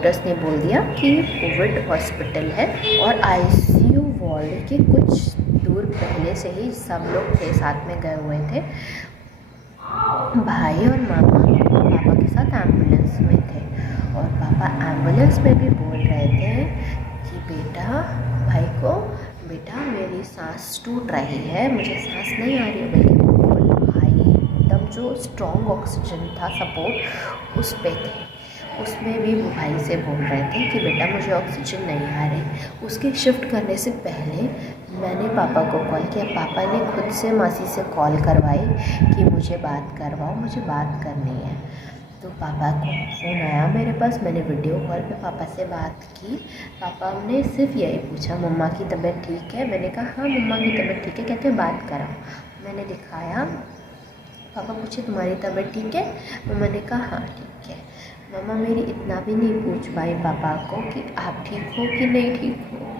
Doctors ने बोल दिया कि कोविड हॉस्पिटल है और आईसीयू वार्ड के कुछ दूर पहले से ही सब लोग थे, साथ में गए हुए थे। भाई और मामा पापा के साथ एम्बुलेंस में थे और पापा एम्बुलेंस में भी बोल रहे थे कि बेटा मेरी सांस टूट रही है, मुझे सांस नहीं आ रही है। बिल्कुल भाई एकदम जो स्ट्रॉन्ग ऑक्सीजन था सपोर्ट उस पे थे, उसमें भी वो भाई से बोल रहे थे कि बेटा मुझे ऑक्सीजन नहीं आ रही। उसके शिफ्ट करने से पहले मैंने पापा को कॉल किया, पापा ने खुद से मासी से कॉल करवाई कि मुझे बात करवाओ, मुझे बात करनी है। तो पापा को फ़ोन आया मेरे पास, मैंने वीडियो कॉल पे पापा से बात की। पापा ने सिर्फ यही पूछा मम्मा की तबीयत ठीक है? मैंने कहा हाँ मम्मा की तबीयत ठीक है। कहते बात कराओ। मैंने दिखाया, पापा पूछे तुम्हारी तबीयत ठीक है? मम्मा ने कहा हाँ ठीक है। मम्मा मेरी इतना भी नहीं पूछ पाई पापा को कि आप ठीक हो कि नहीं ठीक हो,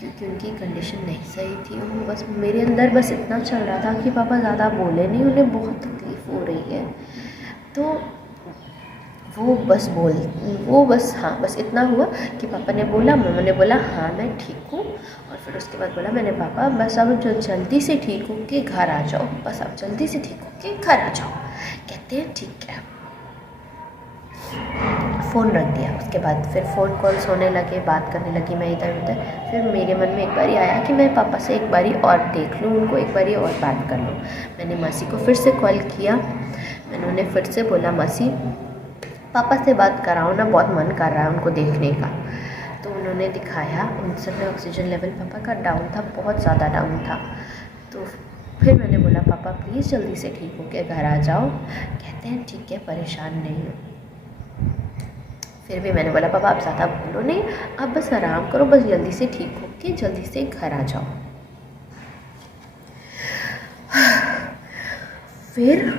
क्योंकि उनकी कंडीशन नहीं सही थी। वो बस मेरे अंदर बस इतना चल रहा था कि पापा ज़्यादा बोले नहीं, उन्हें बहुत तकलीफ़ हो रही है। तो वो बस हाँ बस इतना हुआ कि पापा ने बोला, मम्मा ने बोला हाँ मैं ठीक हूँ। और फिर उसके बाद बोला मैंने पापा बस अब जो जल्दी से ठीक हो के घर आ जाओ, बस अब जल्दी से ठीक हो के घर आ जाओ। कहते हैं ठीक है। फ़ोन रख दिया। उसके बाद फिर फ़ोन कॉल्स होने लगे, बात करने लगी मैं इधर उधर। फिर मेरे मन में एक बारी आया कि मैं पापा से एक बारी और देख लूँ, उनको एक बारी और बात कर लूँ। मैंने मासी को फिर से कॉल किया। मैंने उन्हें फिर से बोला मासी पापा से बात कराओ ना, बहुत मन कर रहा है उनको देखने का। तो उन्होंने दिखाया, उन सब में ऑक्सीजन लेवल पापा का डाउन था, बहुत ज़्यादा डाउन था। तो फिर मैंने बोला पापा प्लीज़ जल्दी से ठीक हो के घर आ जाओ। कहते हैं ठीक है, परेशान नहीं हो। फिर भी मैंने बोला पापा आप ज़्यादा बोलो नहीं, आप बस आराम करो, बस जल्दी से ठीक हो के जल्दी से घर आ जाओ। फिर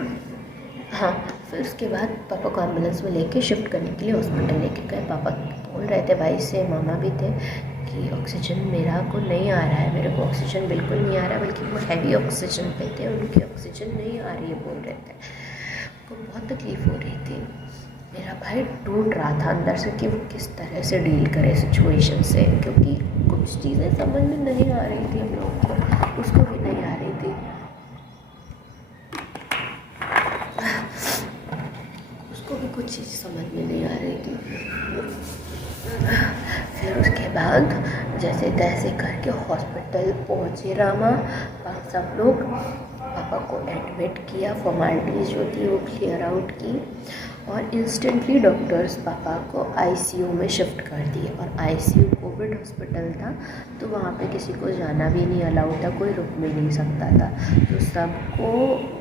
उसके बाद पापा को एम्बुलेंस में लेके शिफ्ट करने के लिए हॉस्पिटल लेके गए। पापा बोल रहे थे भाई से, मामा भी थे कि ऑक्सीजन मेरा को नहीं आ रहा है, मेरे को ऑक्सीजन बिल्कुल नहीं आ रहा है, बल्कि वो हैवी ऑक्सीजन पे थे, उनकी ऑक्सीजन नहीं आ रही है बोल रहे थे। उनको बहुत तकलीफ़ हो रही थी। मेरा भाई टूट रहा था अंदर से कि वो किस तरह से डील करे सिचुएशन से, क्योंकि कुछ चीज़ें समझ में नहीं आ रही थी हम लोगों को, उसको भी नहीं आ रही थी। उसको भी कुछ चीज़ समझ में नहीं आ रही थी। फिर उसके बाद जैसे तैसे करके हॉस्पिटल पहुँचे रामा। सब लोग पापा को एडमिट किया, फॉर्मेलिटीज़ जो थी वो क्लियर आउट की और इंस्टेंटली डॉक्टर्स पापा को आईसीयू में शिफ्ट कर दिए। और आईसीयू कोविड हॉस्पिटल था तो वहाँ पे किसी को जाना भी नहीं अलाउड था, कोई रुक भी नहीं सकता था। तो सबको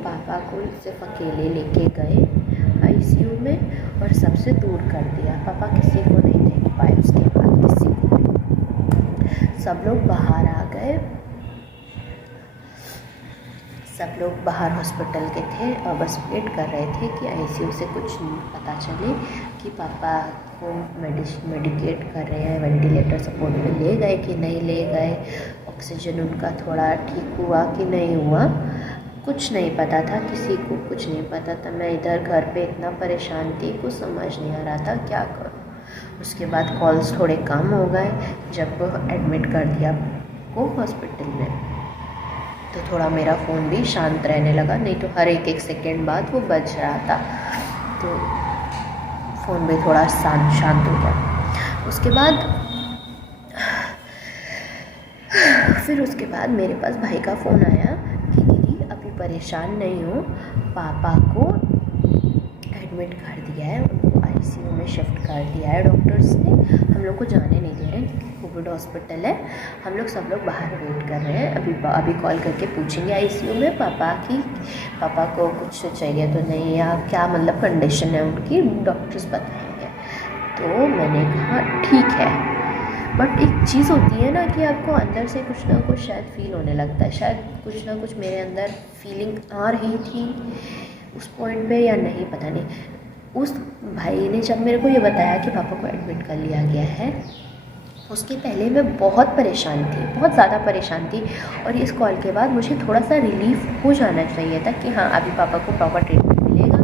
पापा को सिर्फ अकेले लेके गए आईसीयू में और सबसे दूर कर दिया। पापा किसी को नहीं देख पाए उसके बाद, किसी को भी। सब लोग बाहर आ गए, सब लोग बाहर हॉस्पिटल के थे और बस वेट कर रहे थे कि आईसीयू से कुछ पता चले कि पापा को मेडिकेट कर रहे हैं, वेंटिलेटर सपोर्ट पे ले गए कि नहीं ले गए, ऑक्सीजन उनका थोड़ा ठीक हुआ कि नहीं हुआ, कुछ नहीं पता था, किसी को कुछ नहीं पता था। मैं इधर घर पे इतना परेशान थी, कुछ समझ नहीं आ रहा था क्या करूँ। उसके बाद कॉल्स थोड़े कम हो गए जब एडमिट कर दिया को हॉस्पिटल में, तो थोड़ा मेरा फ़ोन भी शांत रहने लगा, नहीं तो हर एक सेकेंड बाद वो बज रहा था, तो फ़ोन भी थोड़ा शांत हो गया। उसके बाद मेरे पास भाई का फ़ोन आया कि दीदी अभी परेशान नहीं हो, पापा को एडमिट कर दिया है, उनको आईसीयू में शिफ्ट कर दिया है डॉक्टर्स ने, हम लोग को जाने नहीं दे रहे हैं, कोविड हॉस्पिटल है, हम लोग सब लोग बाहर वेट कर रहे हैं। अभी कॉल करके पूछेंगे आईसीयू में पापा को कुछ चाहिए तो नहीं, या क्या मतलब कंडीशन है उनकी, डॉक्टर्स बताएंगे। तो मैंने कहा ठीक है, बट एक चीज़ होती है ना कि आपको अंदर से कुछ ना कुछ शायद फील होने लगता है, शायद कुछ ना कुछ मेरे अंदर फीलिंग आ रही थी उस पॉइंट पे या नहीं, पता नहीं। उस भाई ने जब मेरे को ये बताया कि पापा को एडमिट कर लिया गया है, उसके पहले मैं बहुत परेशान थी, बहुत ज़्यादा परेशान थी। और इस कॉल के बाद मुझे थोड़ा सा रिलीफ हो जाना चाहिए था कि हाँ अभी पापा को प्रॉपर ट्रीटमेंट मिलेगा,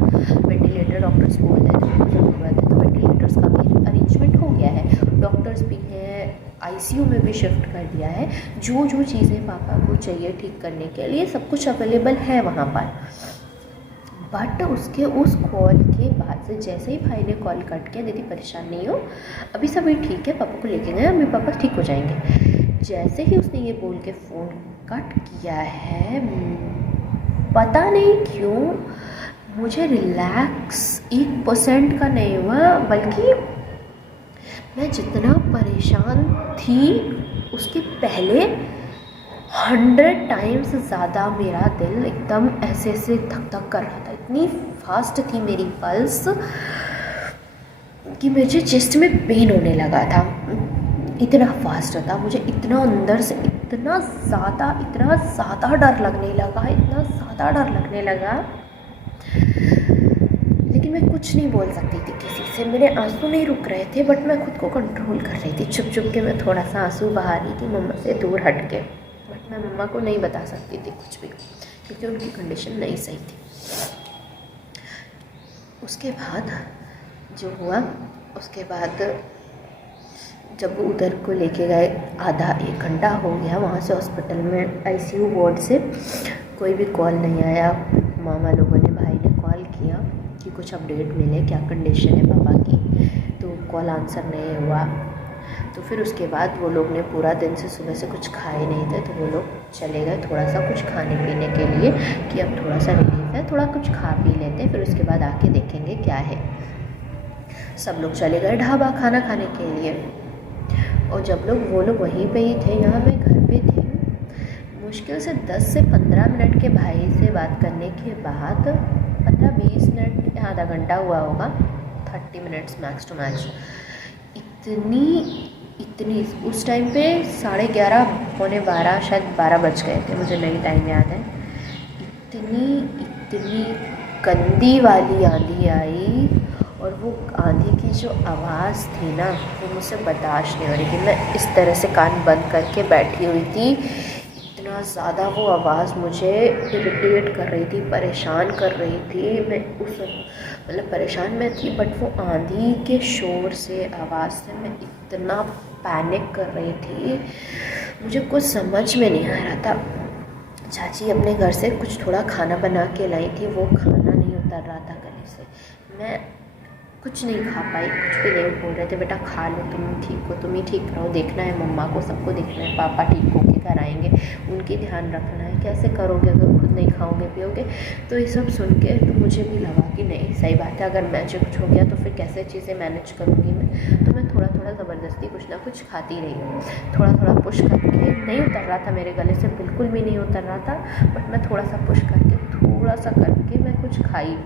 वेंटिलेटर डॉक्टर्स बोल रहे थे उनको ज़रूरत है, तो वेंटिलेटर्स का भी अरेंजमेंट हो गया आईसीयू में भी शिफ्ट कर दिया है। जो जो चीज़ें पापा को चाहिए ठीक करने के लिए सब कुछ अवेलेबल है वहाँ पर। बट उसके उस कॉल के बाद से जैसे ही भाई ने कॉल कट किया, दीदी परेशान नहीं हो, अभी सभी ठीक है, पापा को लेके गए, अभी पापा ठीक हो जाएंगे। जैसे ही उसने ये बोल के फ़ोन कट किया है, पता नहीं क्यों मुझे रिलैक्स 1% का नहीं हुआ, बल्कि मैं जितना परेशान थी उसके पहले 100 टाइम्स ज़्यादा मेरा दिल एकदम ऐसे ऐसे धक धक कर रहा था। इतनी फास्ट थी मेरी पल्स कि मुझे चेस्ट में पेन होने लगा था, इतना फास्ट था। मुझे इतना अंदर से इतना ज़्यादा डर लगने लगा, लेकिन मैं कुछ नहीं बोल सकती थी किसी से। मेरे आंसू नहीं रुक रहे थे, बट मैं खुद को कंट्रोल कर रही थी। छुप छुप के मैं थोड़ा सा आंसू बहा रही थी मम्मा से दूर हट के, बट मैं मम्मा को नहीं बता सकती थी कुछ भी, क्योंकि उनकी कंडीशन नहीं सही थी। उसके बाद जो हुआ, उसके बाद जब उधर को लेके गए, आधा 1 घंटा हो गया वहाँ से हॉस्पिटल में आईसीयू वार्ड से कोई भी कॉल नहीं आया। मामा लोगों ने, भाई ने कॉल किया कि कुछ अपडेट मिले, क्या कंडीशन है पापा की, तो कॉल आंसर नहीं हुआ। तो फिर उसके बाद वो लोग ने पूरा दिन से सुबह से कुछ खाए नहीं थे, तो वो लोग चले गए थोड़ा सा कुछ खाने पीने के लिए कि अब थोड़ा सा रिलीफ है, थोड़ा कुछ खा पी लेते, फिर उसके बाद आके देखेंगे क्या है। सब लोग चले गए ढाबा खाना खाने के लिए, और जब वो लोग वहीं पे ही थे, यहाँ मैं घर पे थी। मुश्किल से 10 से 15 मिनट के भाई से बात करने के बाद 15-20 मिनट या आधा घंटा हुआ होगा, 30 मिनट्स मैक्स टू मैक्स। इतनी उस टाइम पे 11:30 पौने 12, शायद 12 बज गए थे, मुझे नहीं टाइम याद है। इतनी गंदी वाली आंधी आई, और वो आंधी की जो आवाज़ थी ना, वो मुझसे बर्दाश्त नहीं हो रही थी। मैं इस तरह से कान बंद करके बैठी हुई थी, इतना ज़्यादा वो आवाज़ मुझे इरिटेट कर रही थी, परेशान कर रही थी। मैं परेशान में थी, बट वो आंधी के शोर से, आवाज़ से मैं इतना पैनिक कर रही थी, मुझे कुछ समझ में नहीं आ रहा था। चाची अपने घर से कुछ थोड़ा खाना बना के लाई थी, वो खाना नहीं उतर रहा था गले से। मैं कुछ नहीं खा पाई, कुछ भी नहीं बोल रहे थे, बेटा खा लो, तुम ठीक हो, तुम ही ठीक रहो, देखना है मम्मा को, सबको देखना है, पापा ठीक होके घर आएंगे, उनकी ध्यान रखना है, कैसे करोगे अगर खुद नहीं खाओगे पियोगे। तो ये सब सुन के तो मुझे भी लगा कि नहीं सही बात है, अगर मुझे कुछ हो गया तो फिर कैसे चीज़ें मैनेज करूँगी मैं। तो मैं थोड़ा थोड़ा ज़बरदस्ती कुछ ना कुछ खाती रही, थोड़ा थोड़ा पुश करके, नहीं उतर रहा था मेरे गले से, बिल्कुल भी नहीं उतर रहा था, बट मैं थोड़ा सा पुश करके, थोड़ा सा करके मैं कुछ खाई।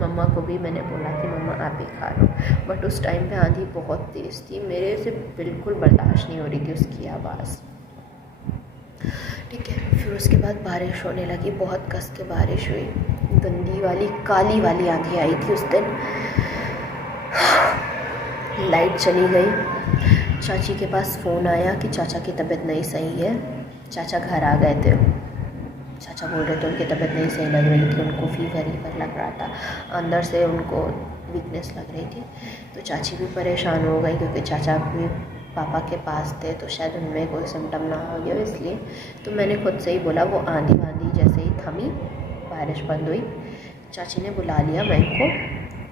मम्मा को भी मैंने बोला कि मम्मा आप ही खा लो, बट उस टाइम पे आंधी बहुत तेज़ थी, मेरे से बिल्कुल बर्दाश्त नहीं हो रही थी उसकी आवाज़। ठीक है, फिर उसके बाद बारिश होने लगी, बहुत कस के बारिश हुई, गंदी वाली काली वाली आंधी आई थी उस दिन। लाइट चली गई। चाची के पास फ़ोन आया कि चाचा की तबीयत नहीं सही है। चाचा घर आ गए थे। चाचा बोल रहे थे उनकी तबीयत नहीं सही लग रही थी, उनको फीवर लग रहा था, अंदर से उनको वीकनेस लग रही थी। तो चाची भी परेशान हो गई, क्योंकि चाचा भी पापा के पास थे, तो शायद उनमें कोई सिम्टम ना हो गया, इसलिए। तो मैंने खुद से ही बोला, वो आंधी जैसे ही थमी, बारिश बंद हुई, चाची ने बुला लिया मैं को।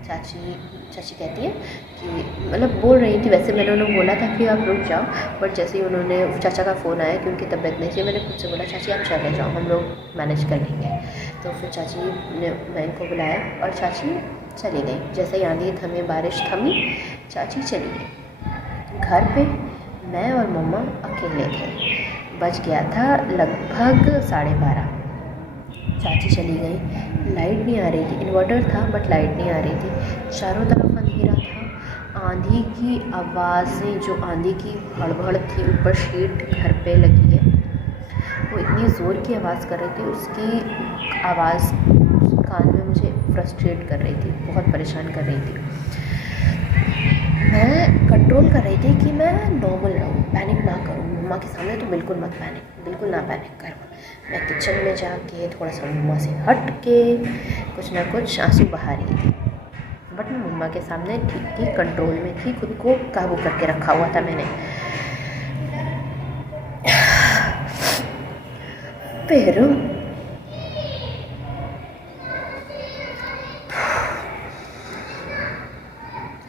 चाची कहती है कि बोल रही थी, वैसे मैंने उन्हें बोला था कि आप रुक जाओ, बट जैसे ही उन्होंने चाचा का फ़ोन आया कि उनकी तबीयत नहीं थी, मैंने खुद से बोला चाची आप चले जाओ, हम लोग मैनेज कर लेंगे। तो फिर चाची ने मैं को बुलाया और चाची चली गई। जैसे ही आंधी थमी, बारिश थमी, चाची चली गई। घर पे मैं और मम्मा अकेले थे। बज गया था लगभग 12:30। चाची चली गई, लाइट नहीं आ रही थी, इन्वर्टर था बट लाइट नहीं आ रही थी, चारों तरफ अंधेरा था। आंधी की आवाज़ें, जो आंधी की भड़भड़ थी, ऊपर शीट घर पे लगी है, वो इतनी ज़ोर की आवाज़ कर रही थी, उसकी आवाज़ कान में मुझे फ्रस्ट्रेट कर रही थी, बहुत परेशान कर रही थी। मैं कंट्रोल कर रही थी कि मैं नॉर्मल रहूँ, पैनिक ना करूँ। मम्मा के सामने तो बिल्कुल मत पैनिक, बिल्कुल ना पैनिक करो। मैं किचन में जाके थोड़ा सा मम्मा से हट के कुछ ना कुछ आंसू बहा रही थी, बट मैं मम्मा के सामने ठीक थी, कंट्रोल में थी, खुद को काबू करके रखा हुआ था मैंने। फिर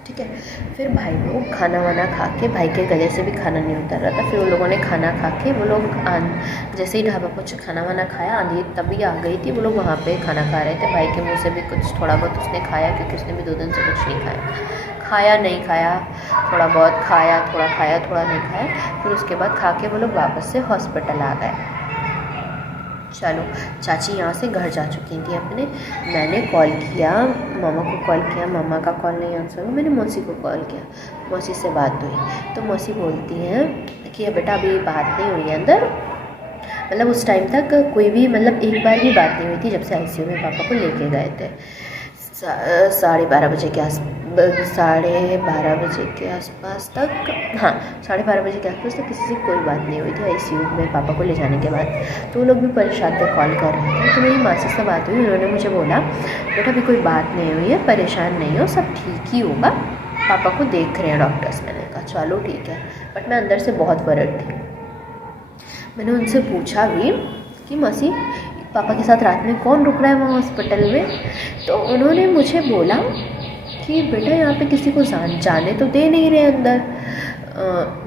ठीक है, फिर भाई लोग खाना वाना खा के, भाई के गले से भी खाना नहीं उतर रहा था, फिर उन लोगों ने खाना खा के वो लोग जैसे ही ढाबा कुछ खाना वाना खाया, आंधी तभी आ गई थी, वो लोग वहाँ पे खाना खा रहे थे। भाई के मुंह से भी कुछ थोड़ा बहुत उसने खाया, क्योंकि उसने भी 2 दिन से कुछ नहीं खाया नहीं खाया, थोड़ा बहुत खाया, थोड़ा नहीं खाया। फिर उसके बाद खा के वो लोग वापस से हॉस्पिटल आ गए। चलो, चाची यहाँ से घर जा चुकी थी अपने। मैंने कॉल किया, मामा को कॉल किया, मामा का कॉल नहीं आंसर हुआ। मैंने मौसी को कॉल किया, मौसी से बात हुई तो मौसी बोलती हैं कि बेटा अभी बात नहीं हुई है अंदर, मतलब उस टाइम तक कोई भी, मतलब एक बार भी बात नहीं हुई थी जब से आईसीयू में पापा को लेके गए थे। 12:30 बजे के 12:30 बजे के आसपास तक, हाँ 12:30 बजे के आसपास तक किसी से कोई बात नहीं हुई थी आईसीयू में पापा को ले जाने के बाद। तो वो लोग भी परेशान थे, कॉल कर रहे थे। तो मेरी मासी से बात हुई, उन्होंने मुझे बोला बेटा अभी कोई बात नहीं हुई है, परेशान नहीं हो, सब ठीक ही होगा, पापा को देख रहे हैं डॉक्टर्स। मैंने कहा चलो ठीक है, बट मैं अंदर से बहुत वरिड थी। मैंने उनसे पूछा भी कि मौसी पापा के साथ रात में कौन रुक रहा है वहाँ हॉस्पिटल में। तो उन्होंने मुझे बोला कि बेटा यहाँ पे किसी को जाने तो दे नहीं रहे अंदर,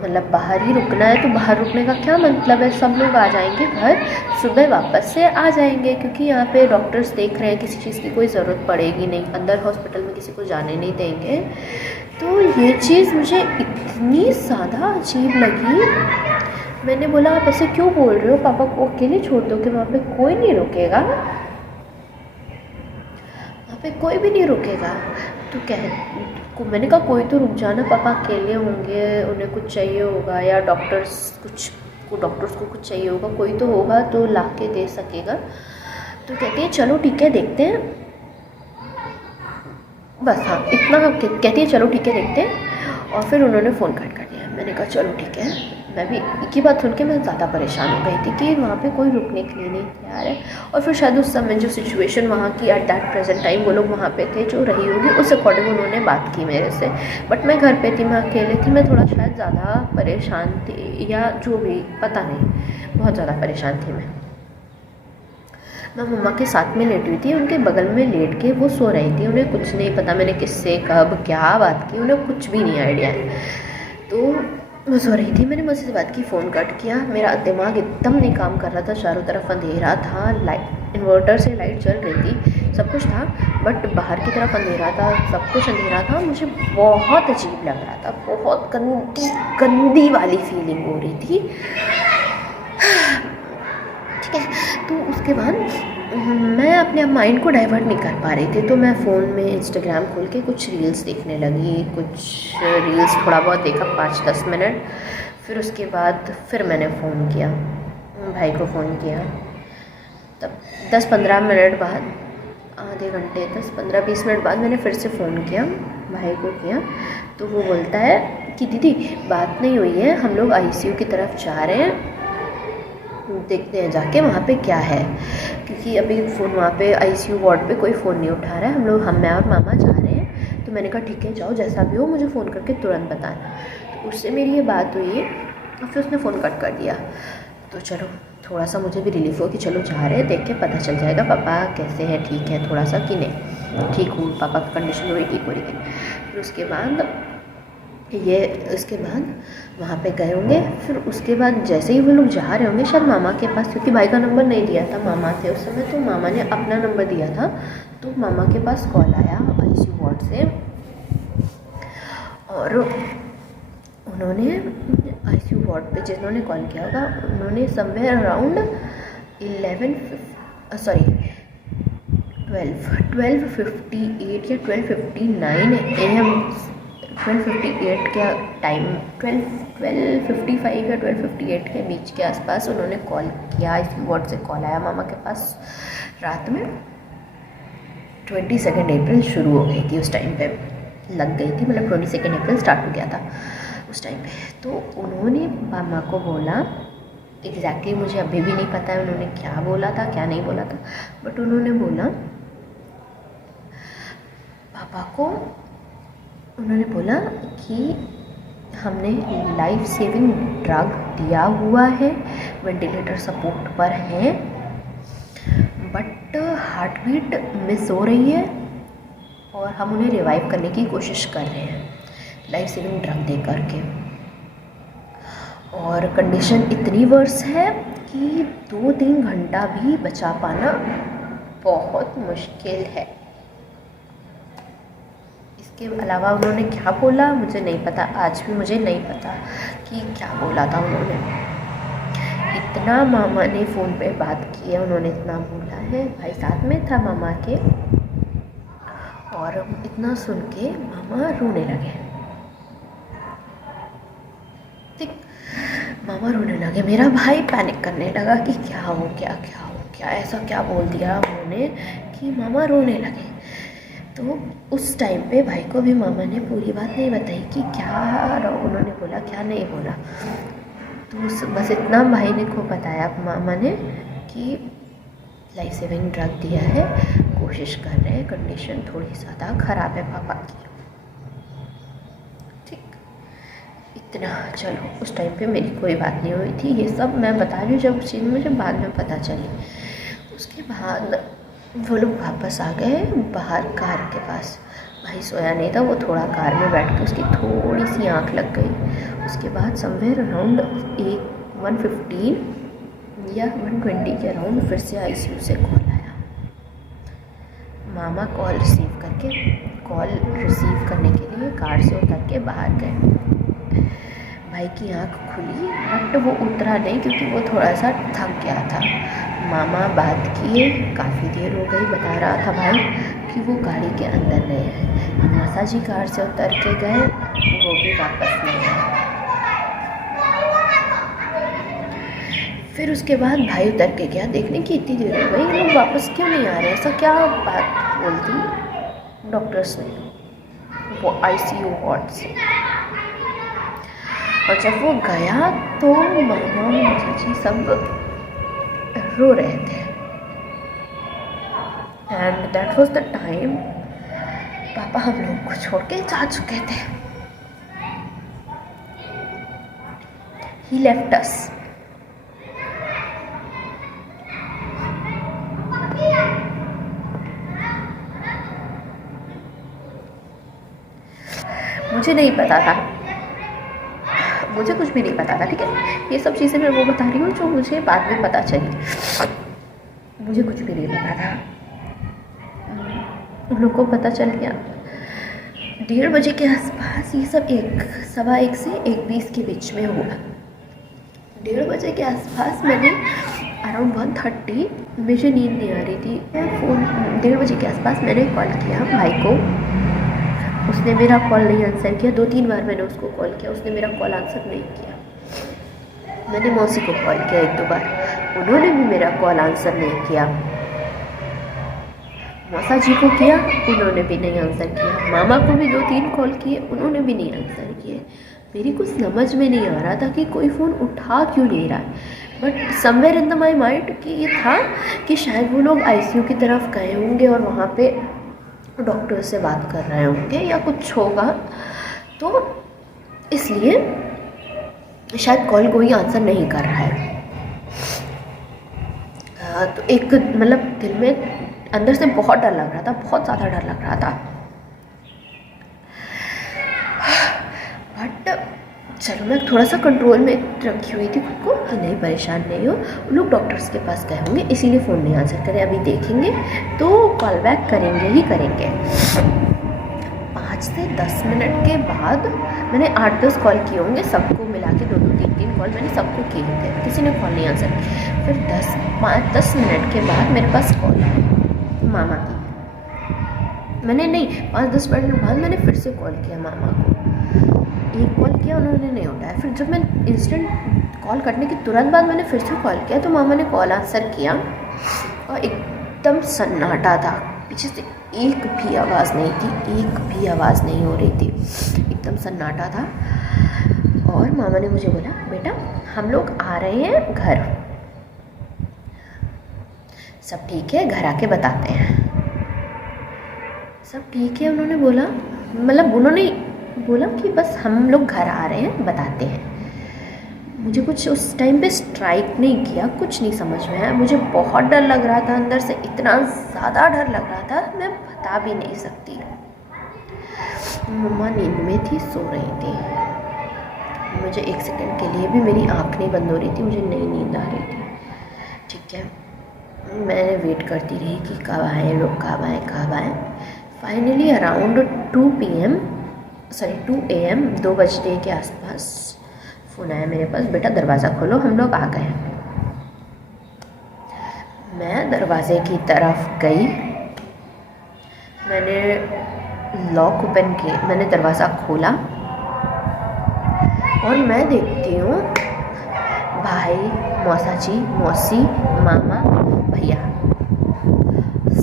मतलब बाहर ही रुकना है। तो बाहर रुकने का क्या मतलब है, सब लोग आ जाएंगे घर, सुबह वापस से आ जाएंगे, क्योंकि यहाँ पे डॉक्टर्स देख रहे हैं, किसी चीज़ की कोई ज़रूरत पड़ेगी नहीं, अंदर हॉस्पिटल में किसी को जाने नहीं देंगे। तो ये चीज़ मुझे इतनी ज़्यादा अजीब लगी। मैंने बोला आप ऐसे क्यों बोल रहे हो, पापा को अकेले छोड़ दो कि वहाँ पे कोई नहीं रुकेगा, वहाँ पे कोई भी नहीं रुकेगा। तो मैंने कहा कोई तो रुक जाना, पापा अकेले होंगे, उन्हें कुछ चाहिए होगा, या डॉक्टर्स को कुछ चाहिए होगा, कोई तो होगा तो ला के दे सकेगा। तो कहती है चलो ठीक है देखते हैं, बस हाँ इतना कहती है चलो ठीक है देखते हैं। और फिर उन्होंने फ़ोन कट कर दिया। मैंने कहा चलो ठीक है। मैं भी एक ही बात सुन के मैं ज़्यादा परेशान हो गई थी कि वहाँ पे कोई रुकने के लिए नहीं तैयार है। और फिर शायद उस समय जो सिचुएशन वहाँ की एट दैट प्रेजेंट टाइम वो लोग वहाँ पे थे, जो रही होगी उस अकॉर्डिंग उन्होंने बात की मेरे से। बट मैं घर पे थी, मैं अकेले थी, मैं थोड़ा शायद ज़्यादा परेशान थी, या जो भी पता नहीं, बहुत ज़्यादा परेशान थी मैं मम्मा के साथ में लेटी हुई थी, उनके बगल में लेट के वो सो रही थी। उन्हें कुछ नहीं पता मैंने किससे कब क्या बात की, उन्हें कुछ भी नहीं आइडिया है। तो वो सो रही थी, मैंने मौसी से बात की, फ़ोन कट किया। मेरा दिमाग एकदम नहीं काम कर रहा था, चारों तरफ अंधेरा था, लाइट इन्वर्टर से लाइट चल रही थी, सब कुछ था, बट बाहर की तरफ अंधेरा था, सब कुछ अंधेरा था। मुझे बहुत अजीब लग रहा था, बहुत गंदी वाली फीलिंग हो रही थी। ठीक है, तो उसके बाद मैं अपने माइंड को डाइवर्ट नहीं कर पा रही थी, तो मैं फ़ोन में इंस्टाग्राम खोल के कुछ रील्स देखने लगी, कुछ रील्स थोड़ा बहुत देखा 5-10 मिनट। फिर उसके बाद फिर मैंने फ़ोन किया, भाई को फ़ोन किया। तब 10-15 मिनट बाद, आधे घंटे 10-15-20 मिनट बाद मैंने फिर से फ़ोन किया, भाई को किया। तो वो बोलता है कि दीदी बात नहीं हुई है, हम लोग आईसीयू की तरफ जा रहे हैं, देखते हैं जाके वहाँ पे क्या है, क्योंकि अभी फ़ोन वहाँ पे आईसीयू वार्ड पे कोई फ़ोन नहीं उठा रहा है। मैं और मामा जा रहे हैं। तो मैंने कहा ठीक है जाओ, जैसा भी हो मुझे फ़ोन करके तुरंत बताना। तो उससे मेरी ये बात हुई और फिर उसने फ़ोन कट कर दिया। तो चलो थोड़ा सा मुझे भी रिलीफ हो कि चलो जा रहे हैं, देख के पता चल जाएगा पापा कैसे हैं, ठीक है थोड़ा सा कि नहीं ठीक हो, पापा की कंडीशन थोड़ी ठीक हो रही थी। फिर उसके बाद वहाँ पे गए होंगे। फिर उसके बाद जैसे ही वो लोग जा रहे होंगे शायद मामा के पास, क्योंकि भाई का नंबर नहीं दिया था, मामा थे उस समय, तो मामा ने अपना नंबर दिया था। तो मामा के पास कॉल आया आईसीयू वार्ड से, और उन्होंने आईसीयू वार्ड पे जिन्होंने कॉल किया होगा उन्होंने समवेयर अराउंड 12:58 या 12:59 AM 12:58 के टाइम 12:55 या 12:58 के बीच के आसपास उन्होंने कॉल किया। आईसीयू वार्ड से कॉल आया मामा के पास रात में। 22 अप्रैल शुरू हो गई थी, उस टाइम पे लग गई थी, मतलब 22 अप्रैल स्टार्ट हो गया था उस टाइम पे। तो उन्होंने मामा को बोला, एग्जैक्टली मुझे अभी भी नहीं पता है उन्होंने क्या बोला था क्या नहीं बोला था, बट उन्होंने बोला पापा को, उन्होंने बोला कि हमने लाइफ सेविंग ड्रग दिया हुआ है, वेंटिलेटर सपोर्ट पर है, बट हार्ट बीट मिस हो रही है और हम उन्हें रिवाइव करने की कोशिश कर रहे हैं लाइफ सेविंग ड्रग दे करके। और कंडीशन इतनी वर्स है कि 2-3 घंटा भी बचा पाना बहुत मुश्किल है। इसके अलावा उन्होंने क्या बोला मुझे नहीं पता, आज भी मुझे नहीं पता कि क्या बोला था उन्होंने। इतना मामा ने फ़ोन पे बात की है, उन्होंने इतना बोला है, भाई साथ में था मामा के, और इतना सुन के मामा रोने लगे। ठीक, मामा रोने लगे, मेरा भाई पैनिक करने लगा कि क्या हो गया, ऐसा क्या बोल दिया उन्होंने कि मामा रोने लगे। तो उस टाइम पे भाई को भी मामा ने पूरी बात नहीं बताई कि क्या उन्होंने बोला क्या नहीं बोला। तो बस इतना भाई ने को बताया मामा ने कि लाइफ सेविंग ड्रग दिया है, कोशिश कर रहे हैं, कंडीशन थोड़ी ज़्यादा ख़राब है पापा की। ठीक, इतना। चलो उस टाइम पे मेरी कोई बात नहीं हुई थी, ये सब मैं बता रही हूँ जब चीज़ मुझे बाद में पता चली। उसके बाद वो लोग वापस आ गए बाहर कार के पास। भाई सोया नहीं था, वो थोड़ा कार में बैठ के उसकी थोड़ी सी आँख लग गई। उसके बाद समवेयर अराउंड 1:15 या 1:20 के अराउंड फिर से आईसीयू से कॉल आया। मामा कॉल रिसीव करने के लिए कार से उतर के बाहर गए। भाई की आँख खुली बट वो उतरा नहीं क्योंकि वो थोड़ा सा थक गया था। मामा बात किए, काफ़ी देर हो गई, बता रहा था भाई कि वो गाड़ी के अंदर नहीं है। मासा जी कार से उतर के गए, वो भी वापस नहीं आए। फिर उसके बाद भाई उतर के गया देखने की इतनी देर हो गई, लोग वापस क्यों नहीं आ रहे, ऐसा क्या बात बोल दी डॉक्टर्स ने वो आईसीयू वार्ड से। और जब वो गया तो मामा जी सब रो रहे थे। And that was the time पापा हम लोग को छोड़ के जा चुके थे। ही लेफ्ट अस। मुझे नहीं पता था, मुझे कुछ भी नहीं पता था, ठीक है। ये सब चीज़ें मैं वो बता रही हूँ जो मुझे बाद में पता चली। मुझे कुछ भी नहीं पता था। उन लोगों को पता चल गया 1:30 बजे के आसपास। ये सब 1:15 से 1:20 के बीच में हुआ। 1:30 बजे के आसपास मैंने अराउंड 1:30 मुझे नींद नहीं आ रही थी। मैं फ़ोन 1:30 बजे के आसपास मैंने कॉल किया भाई को। उसने मेरा कॉल नहीं आंसर किया। 2-3 बार मैंने उसको कॉल किया, उसने मेरा कॉल आंसर नहीं किया। मैंने मौसी को कॉल किया 1-2 बार, उन्होंने भी मेरा कॉल आंसर नहीं किया। मौसा जी को किया, उन्होंने भी नहीं आंसर किया। मामा को भी 2-3 कॉल किए, उन्होंने भी नहीं आंसर किए। मेरी कुछ समझ में नहीं आ रहा था कि कोई फ़ोन उठा क्यों नहीं रहा है। But somewhere in the my mind कि ये था कि शायद वो लोग आईसीयू की तरफ गए होंगे और वहाँ पे डॉक्टर से बात कर रहे होंगे या कुछ होगा, तो इसलिए शायद कॉल कोई आंसर नहीं कर रहा है। तो एक मतलब दिल में अंदर से बहुत डर लग रहा था, बहुत ज़्यादा डर लग रहा था। बट चलो मैं थोड़ा सा कंट्रोल में रखी हुई थी खुद को कि नहीं परेशान नहीं हो, उन लोग डॉक्टर्स के पास गए होंगे इसीलिए फ़ोन नहीं आंसर करे, अभी देखेंगे तो कॉल बैक करेंगे ही करेंगे। 5 से 10 मिनट के बाद मैंने 8-10 कॉल किए होंगे, सबको मिला के 2-2, 3-3 कॉल मैंने सबको किए होंगे, किसी ने कॉल नहीं आंसर की। फिर 5-10 मिनट के बाद मेरे पास कॉल आई मामा की। मैंने नहीं 5-10 मिनट बाद मैंने फिर से कॉल किया मामा को। एक कॉल किया, उन्होंने नहीं उठाया। फिर जब मैं इंस्टेंट कॉल करने के तुरंत बाद मैंने फिर से कॉल किया तो मामा ने कॉल आंसर किया और एकदम सन्नाटा था, पीछे से एक भी आवाज़ नहीं थी, एक भी आवाज़ नहीं हो रही थी, एकदम सन्नाटा था। और मामा ने मुझे बोला बेटा हम लोग आ रहे हैं घर, सब ठीक है घर आके बताते हैं। सब ठीक है उन्होंने बोला, मतलब उन्होंने बोला कि बस हम लोग घर आ रहे हैं बताते हैं। मुझे कुछ उस टाइम पे स्ट्राइक नहीं किया, कुछ नहीं समझ में आया। मुझे बहुत डर लग रहा था अंदर से, इतना ज़्यादा डर लग रहा था मैं बता भी नहीं सकती। मम्मा नींद में थी, सो रही थी। मुझे एक सेकंड के लिए भी मेरी आँख नहीं बंद हो रही थी, मुझे नई नींद आ रही थी। ठीक है, मैंने वेट करती रही कि कब आए लोग, कब आए कब आए। फाइनली अराउंड 2 AM 2 बजने के आसपास फ़ोन आया मेरे पास, बेटा दरवाज़ा खोलो हम लोग आ गए। मैं दरवाज़े की तरफ गई, मैंने लॉक ओपन किया, मैंने दरवाज़ा खोला और मैं देखती हूँ भाई, मौसा जी, मौसी, मामा, भैया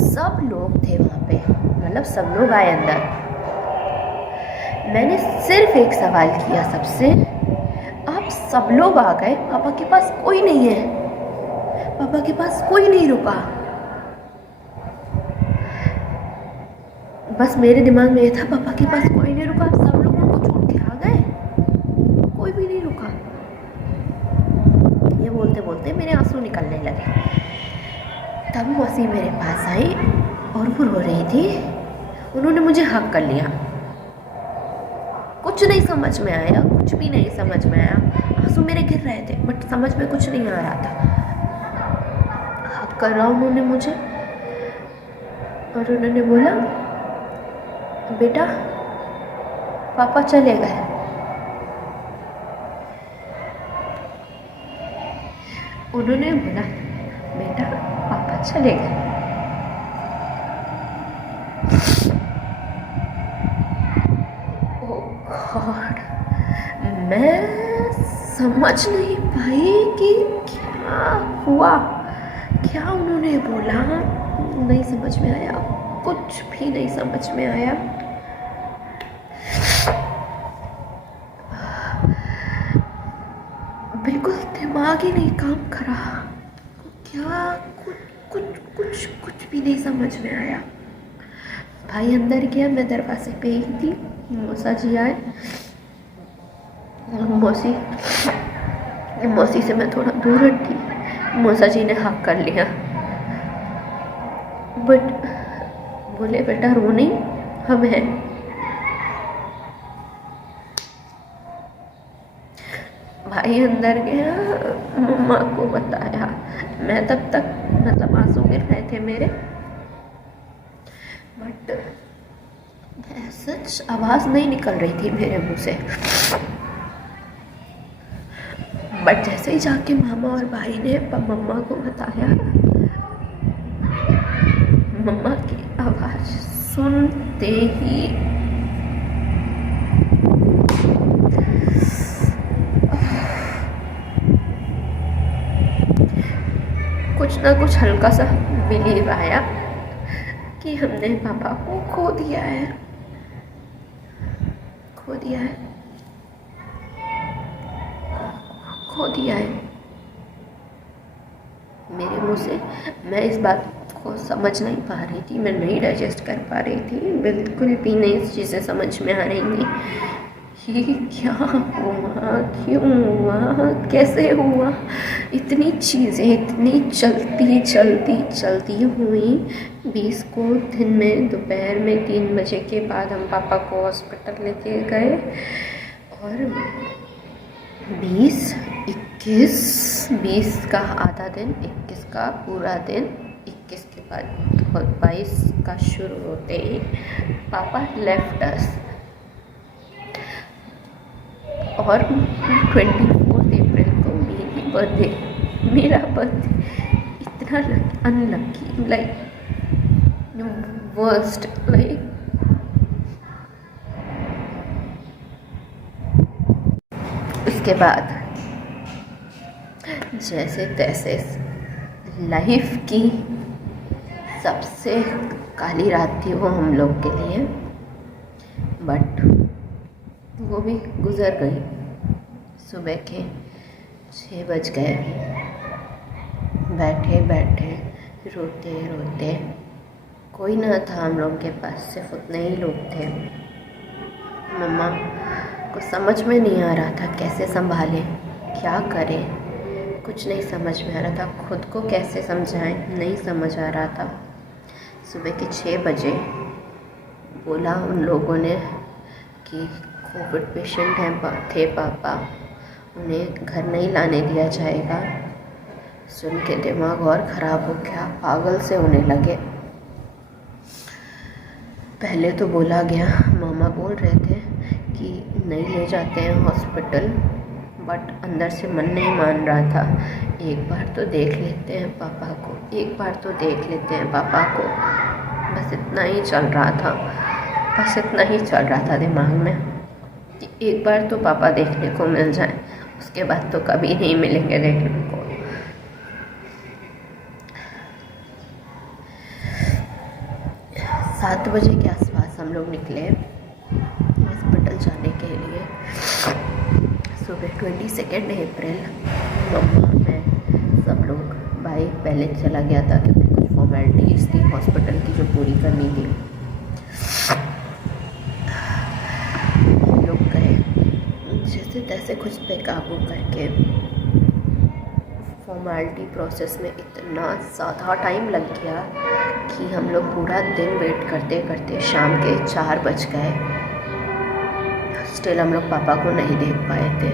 सब लोग थे वहाँ पे, मतलब सब लोग आए अंदर। मैंने सिर्फ एक सवाल किया सबसे, आप सब लोग आ गए, पापा के पास कोई नहीं है, पापा के पास कोई नहीं रुका। बस मेरे दिमाग में ये था, पापा के पास कोई नहीं रुका, आप सब लोग उनको छोड़ के आ गए, कोई भी नहीं रुका। ये बोलते बोलते मेरे आंसू निकलने लगे। तब मौसी मेरे पास आई और वो रो रही थी, उन्होंने मुझे हक कर लिया। कुछ नहीं समझ में आया, कुछ भी नहीं समझ में आया, आंसू मेरे गिर रहे थे बट समझ में कुछ नहीं आ रहा था। हक कर रहा उन्होंने मुझे और उन्होंने बोला, बेटा पापा चले गए। उन्होंने बोला, बेटा पापा चले गए। ओह गॉड, मैं समझ नहीं पाई कि क्या हुआ, क्या उन्होंने बोला, नहीं समझ में आया, कुछ भी नहीं समझ में आया। बिल्कुल दिमाग ही नहीं काम कर रहा, क्या कुछ कुछ कुछ कुछ भी नहीं समझ में आया। भाई अंदर गया, मैं दरवाजे पे ही थी, मौसा जी आए, मौसी से मैं थोड़ा दूर हटी, मौसा जी ने हक कर लिया बट बोले, बेटा रो नहीं, हम हैं। भाई अंदर गया, मम्मा को बताया, मैं तब तक मतलब आंसू गिर रहे थे मेरे बट सच आवाज़ नहीं निकल रही थी मेरे मुंह से। बट जैसे ही जाके मामा और भाई ने मम्मा को बताया, मम्मा की आवाज़ सुनते ही कुछ ना कुछ हल्का सा बिलीव आया कि हमने पापा को खो दिया है, खो दिया है, खो दिया है। मेरे मुंह से मैं इस बात को समझ नहीं पा रही थी, मैं नहीं डाइजेस्ट कर पा रही थी, बिल्कुल भी नहीं चीज़ें समझ में आ रही थी। ये क्या हुआ, क्यों हुआ, कैसे हुआ, इतनी चीज़ें इतनी चलती चलती चलती हुई। 20 को दिन में दोपहर में 3 बजे के बाद हम पापा को हॉस्पिटल लेके गए और 20 का आधा दिन, 21 का पूरा दिन, 21 के बाद 22 का शुरू होते ही पापा लेफ्ट अस। और 24 अप्रैल को मेरा बर्थडे इतना अनलकी, लाइक वर्स्ट, लाइक उसके बाद जैसे तैसे लाइफ की सबसे काली रात थी वो हम लोग के लिए, बट वो भी गुज़र गई। सुबह के 6 बज गए, बैठे बैठे रोते रोते, कोई ना था हम लोग के पास, सिर्फ उतने ही लोग थे। मम्मा को समझ में नहीं आ रहा था कैसे संभाले, क्या करें, कुछ नहीं समझ में आ रहा था। खुद को कैसे समझाएं, नहीं समझ आ रहा था। सुबह के 6 बजे बोला उन लोगों ने कि कोविड पेशेंट थे पापा, उन्हें घर नहीं लाने दिया जाएगा। सुन के दिमाग और ख़राब हो गया, पागल से होने लगे। पहले तो बोला गया, मामा बोल रहे थे कि नहीं ले जाते हैं हॉस्पिटल, बट अंदर से मन नहीं मान रहा था। एक बार तो देख लेते हैं पापा को, एक बार तो देख लेते हैं पापा को। बस इतना ही चल रहा था, बस इतना ही चल रहा था दिमाग में कि एक बार तो पापा देखने को मिल जाए, उसके बाद तो कभी नहीं मिलेंगे देखने को। सात बजे के आसपास हम लोग निकले हॉस्पिटल जाने के लिए। सुबह 22 अप्रैल मम्मा, मैं, सब लोग। भाई पहले चला गया था क्योंकि कुछ फॉर्मेलिटीज़ थी हॉस्पिटल की जो पूरी करनी थी। हम लोग गए, जैसे तैसे कुछ पे काबू करके। फॉर्मेलिटी प्रोसेस में इतना ज़्यादा टाइम लग गया कि हम लोग पूरा दिन वेट करते करते शाम के 4 बज गए। स्टिल हम लोग पापा को नहीं देख पाए थे।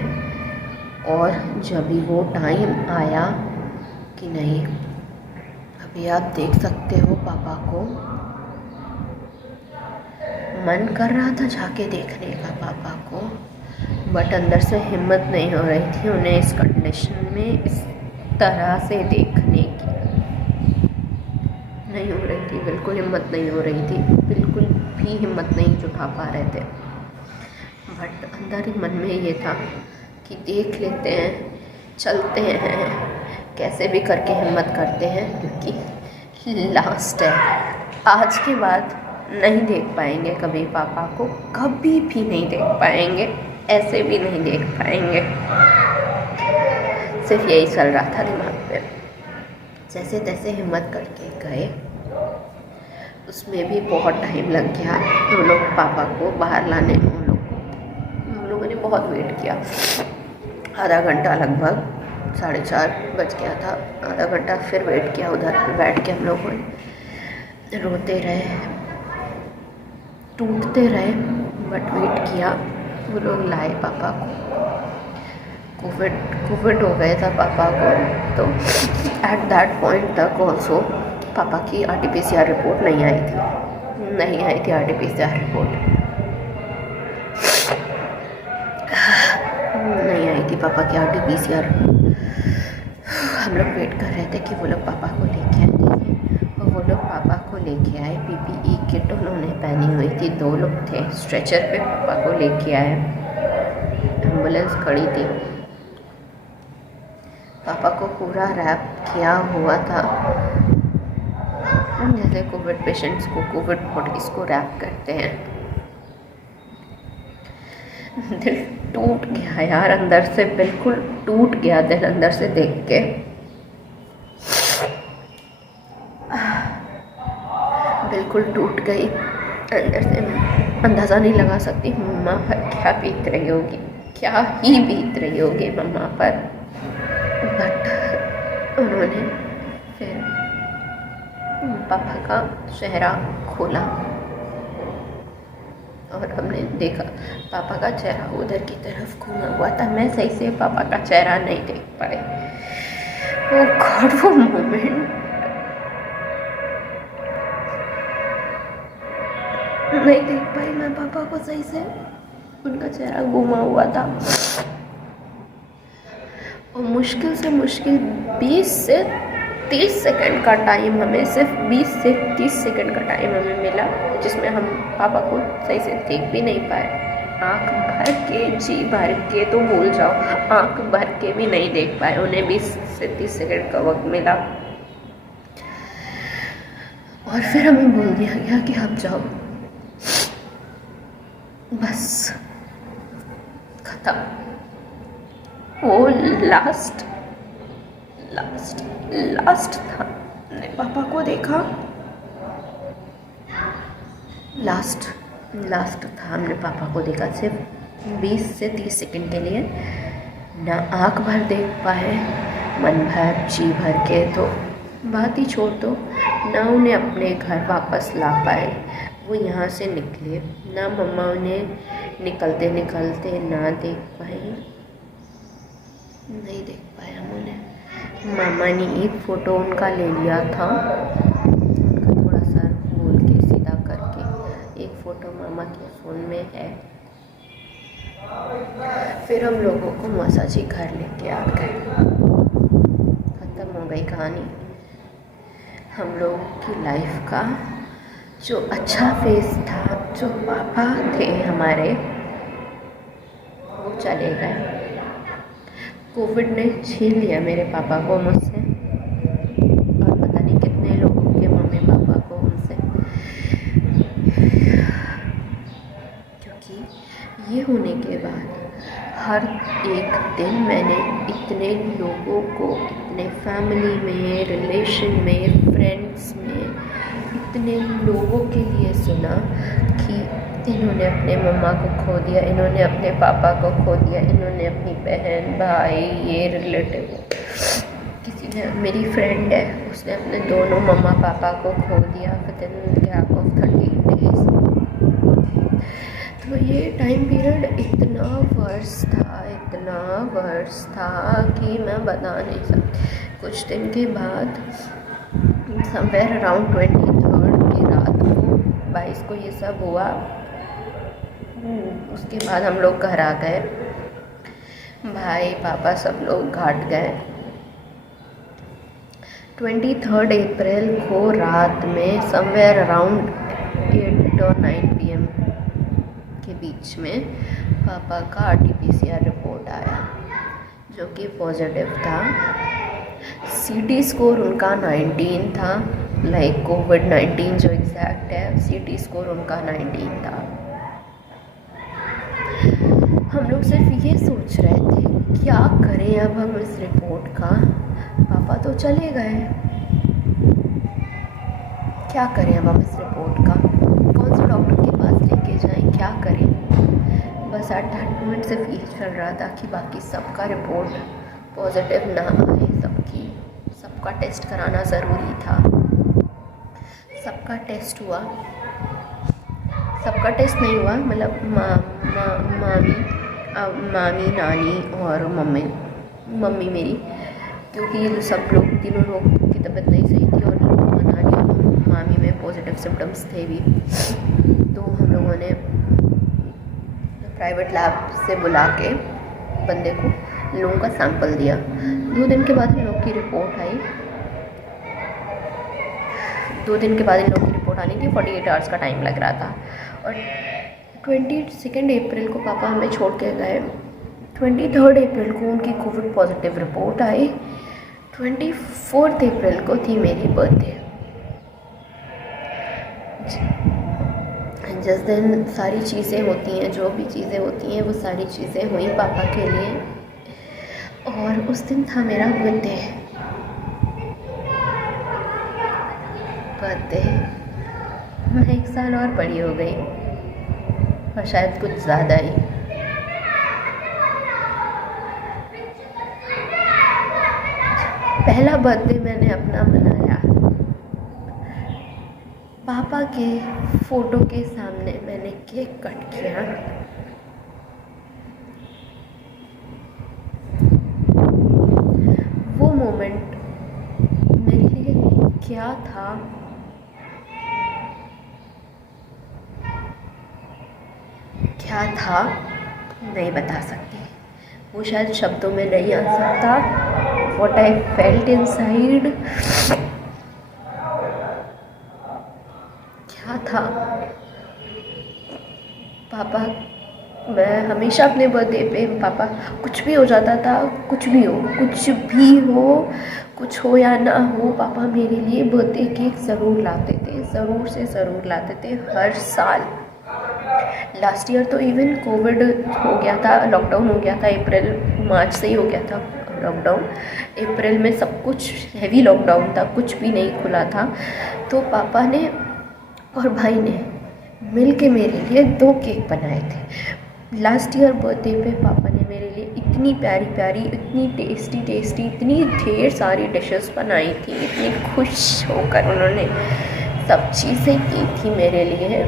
और जब भी वो टाइम आया कि नहीं अभी आप देख सकते हो पापा को, मन कर रहा था जाके देखने का पापा को, बट अंदर से हिम्मत नहीं हो रही थी उन्हें इस कंडीशन में इस तरह से देखने की। नहीं हो रही थी, बिल्कुल हिम्मत नहीं हो रही थी, बिल्कुल भी हिम्मत नहीं जुटा पा रहे थे। बट अंदर ही मन में ये था कि देख लेते हैं, चलते हैं, कैसे भी करके हिम्मत करते हैं, क्योंकि लास्ट है। आज के बाद नहीं देख पाएंगे कभी पापा को, कभी भी नहीं देख पाएंगे, ऐसे भी नहीं देख पाएंगे। सिर्फ यही चल रहा था दिमाग पे। जैसे तैसे हिम्मत करके गए, उसमें भी बहुत टाइम लग गया। तो लोग पापा को बाहर लाने में हम लोगों ने बहुत वेट किया, आधा घंटा लगभग, 4:30 बज गया था। आधा घंटा फिर वेट किया, उधर पे बैठ के हम लोगों ने रोते रहे, टूटते रहे, बट वेट किया। वो लोग लाए पापा को। कोविड हो गया था पापा को, तो एट दैट पॉइंट तक ऑल्सो पापा की RT-PCR रिपोर्ट नहीं आई थी RT-PCR रिपोर्ट नहीं आई थी पापा की RT-PCR। हम लोग वेट कर रहे थे कि वो लोग पापा को लेके आएंगे, और वो लोग पापा को लेके आए। PPE किट उन्होंने पहनी हुई थी, 2 लोग थे, स्ट्रेचर पे पापा को लेके आए। एम्बुलेंस खड़ी थी, पापा को पूरा रैप किया हुआ था, जैसे कोविड पेशेंट्स को, कोविड बॉडीज़ को रैप करते हैं। दिल टूट गया यार, अंदर से बिल्कुल टूट गया दिल अंदर से देख के। बिल्कुल टूट गई अंदर से। अंदाज़ा नहीं लगा सकती मम्मा पर क्या बीत रही होगी, क्या ही बीत रही होगी मम्मा पर। बट उन्होंने फिर पापा का चेहरा खोला और हमने देखा पापा का चेहरा उधर की तरफ घूमा हुआ था। मैं सही से पापा का चेहरा नहीं देख पाई। वो गॉड, वो मोमेंट नहीं देख पाई मैं पापा को सही से, उनका चेहरा घूमा हुआ था। और मुश्किल से मुश्किल 20 से 30 सेकंड का टाइम, हमें सिर्फ 20 से 30 सेकंड का टाइम हमें मिला, जिसमें हम पापा को सही से देख भी नहीं पाए। आँख भर के, जी भर के तो भूल जाओ, आँख भर के भी नहीं देख पाए। उन्हें 20 से 30 सेकंड का वक्त मिला और फिर हमें बोल दिया गया कि आप जाओ, बस खत्म। वो लास्ट था। मैंने पापा को देखा, लास्ट था। हमने पापा को देखा सिर्फ 20 से 30 सेकंड के लिए। ना आँख भर देख पाए, मन भर जी भर के तो बात ही छोड़ दो, ना उन्हें अपने घर वापस ला पाए। वो यहाँ से निकले, ना मम्मा उन्हें निकलते निकलते ना देख पाए, नहीं देख पाए हम उन्हें। मामा ने एक फ़ोटो उनका ले लिया था, उनका थोड़ा सा बोल के सीधा करके एक फ़ोटो मामा के फ़ोन में है। फिर हम लोगों को मौसा जी घर लेके आ गए, ख़त्म हो गई कहानी। हम लोगों की लाइफ का जो अच्छा फेज़ था, जो पापा थे हमारे, वो चले गए। कोविड ने छीन लिया मेरे पापा को मुझसे, और पता नहीं कितने लोगों के मम्मी पापा को उनसे, क्योंकि ये होने के बाद हर एक दिन मैंने इतने लोगों को, इतने फैमिली में, रिलेशन में, फ्रेंड्स में, इतने लोगों के लिए सुना कि इन्होंने अपने मम्मा को खो दिया, इन्होंने अपने पापा को खो दिया, इन्होंने अपनी बहन भाई, ये रिलेटिव, किसी ने, मेरी फ्रेंड है, उसने अपने दोनों मम्मा पापा को खो दिया विदिन गैप ऑफ 13 डेज। तो ये टाइम पीरियड इतना वर्स था, इतना वर्स था कि मैं बता नहीं सकती। कुछ दिन के बाद समवेयर अराउंड 23rd की रात को, 22 को ये सब हुआ। उसके बाद हम लोग घर आ गए, भाई पापा सब लोग घाट गए। 23rd अप्रैल को रात में समवेयर अराउंड 8 और 9 PM के बीच में पापा का RT-PCR रिपोर्ट आया, जो कि पॉजिटिव था। CT स्कोर उनका 19 था, लाइक कोविड-19 जो एग्जैक्ट है, CT स्कोर उनका 19 था। हम लोग सिर्फ ये सोच रहे थे क्या करें अब हम इस रिपोर्ट का, पापा तो चले गए, क्या करें अब हम इस रिपोर्ट का, कौन से डॉक्टर के पास लेके जाएं, क्या करें। बस एट दैट मोमेंट सिर्फ ये चल रहा था कि बाकी सबका रिपोर्ट पॉजिटिव ना आए, सबका टेस्ट कराना ज़रूरी था। सबका टेस्ट हुआ, सबका टेस्ट नहीं हुआ, मतलब मामी नानी और मम्मी मेरी, क्योंकि सब लोग, तीनों लोग की तबीयत नहीं सही थी, और नानी और मामी में पॉजिटिव सिम्टम्स थे भी। तो हम लोगों ने प्राइवेट लैब से बुला के बंदे को लोगों का सैंपल दिया। 2 दिन के बाद इन लोग की रिपोर्ट आई, 2 दिन के बाद इन लोगों की रिपोर्ट आनी थी, 48 आवर्स का टाइम लग रहा था। और 22 अप्रैल को पापा हमें छोड़ के गए। 23 अप्रैल को उनकी कोविड पॉजिटिव रिपोर्ट आई। 24 अप्रैल को थी मेरी बर्थडे। जिस दिन सारी चीज़ें होती हैं, जो भी चीज़ें होती हैं, वो सारी चीज़ें हुई पापा के लिए, और उस दिन था मेरा बर्थडे। मैं 1 साल और बड़ी हो गई, और शायद कुछ ज़्यादा ही। पहला बर्थडे मैंने अपना मनाया पापा के फ़ोटो के सामने, मैंने केक कट किया। वो मोमेंट मेरे लिए क्या था, नहीं बता सकती। वो शायद शब्दों में नहीं आ सकता। What I felt inside, क्या था। पापा, मैं हमेशा अपने बर्थडे पे, पापा कुछ भी हो जाता था, कुछ भी हो, कुछ हो या ना हो, पापा मेरे लिए बर्थडे केक ज़रूर लाते थे, ज़रूर से ज़रूर लाते थे हर साल। लास्ट ईयर तो इवन कोविड हो गया था, लॉकडाउन हो गया था, मार्च से ही हो गया था लॉकडाउन। अप्रैल में सब कुछ हैवी लॉकडाउन था, कुछ भी नहीं खुला था। तो पापा ने और भाई ने मिल के मेरे लिए 2 केक बनाए थे। लास्ट ईयर बर्थडे पे पापा ने मेरे लिए इतनी इतनी प्यारी प्यारी, इतनी टेस्टी टेस्टी, इतनी ढेर सारी डिशेस बनाई थी, इतनी खुश होकर उन्होंने सब चीज़ें की थी मेरे लिए।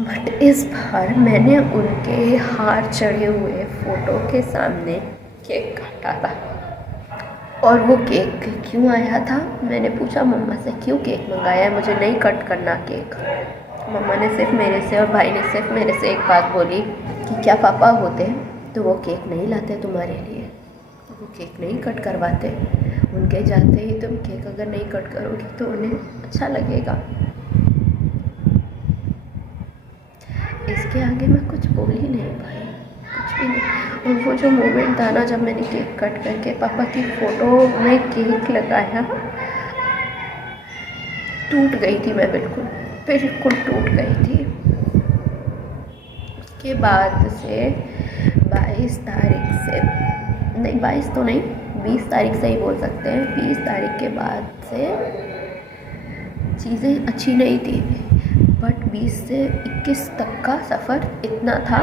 बट इस बार मैंने उनके हार चढ़े हुए फ़ोटो के सामने केक काटा था। और वो केक क्यों आया था, मैंने पूछा मम्मा से, क्यों केक मंगाया है, मुझे नहीं कट करना केक। मम्मा ने सिर्फ मेरे से और भाई ने सिर्फ मेरे से एक बात बोली कि क्या पापा होते तो वो केक नहीं लाते तुम्हारे लिए, वो केक नहीं कट करवाते, उनके जाते ही तुम केक अगर नहीं कट करोगी तो उन्हें अच्छा लगेगा। इसके आगे मैं कुछ बोल ही नहीं पाई, कुछ भी नहीं। और वो जो मोमेंट था ना, जब मैंने केक कट करके पापा की फ़ोटो में केक लगाया, टूट गई थी मैं, बिल्कुल टूट गई थी। उसके बाद से 22 तारीख से नहीं, 22 तो नहीं, 20 तारीख से ही बोल सकते हैं, 20 तारीख के बाद से चीज़ें अच्छी नहीं थी। बट 20 से 21 तक का सफ़र इतना था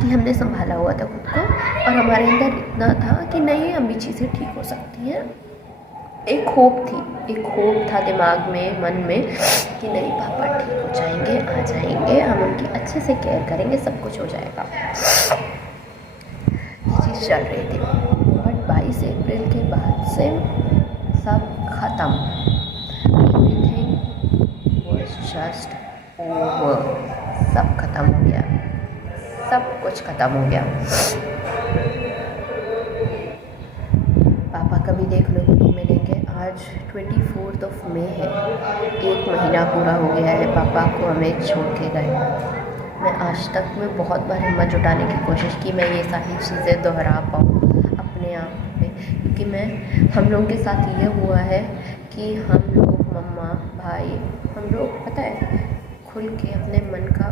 कि हमने संभाला हुआ था खुद को, और हमारे अंदर इतना था कि नहीं, अभी चीज़ें ठीक हो सकती हैं। एक होप था दिमाग में, मन में कि नहीं, पापा ठीक हो जाएंगे, आ जाएंगे, हम उनकी अच्छे से केयर करेंगे, सब कुछ हो जाएगा। ये चीज़ चल रही थी। बट 22 अप्रैल के बाद से सब ख़त्म, एवरीथिंग वाज जस्ट ओवर, सब ख़त्म हो गया, सब कुछ ख़त्म हो गया। पापा कभी देख लो तो नहीं मिलेंगे। आज 24 मई है, 1 महीना पूरा हो गया है पापा को हमें छोड़ के गए। मैं आज तक में बहुत बार हिम्मत जुटाने की कोशिश की, मैं ये सारी चीज़ें दोहरा पाऊँ अपने आप में, क्योंकि हम लोगों के साथ ये हुआ है कि हम लोग, मम्मा, भाई, हम लोग पता है खुल के अपने मन का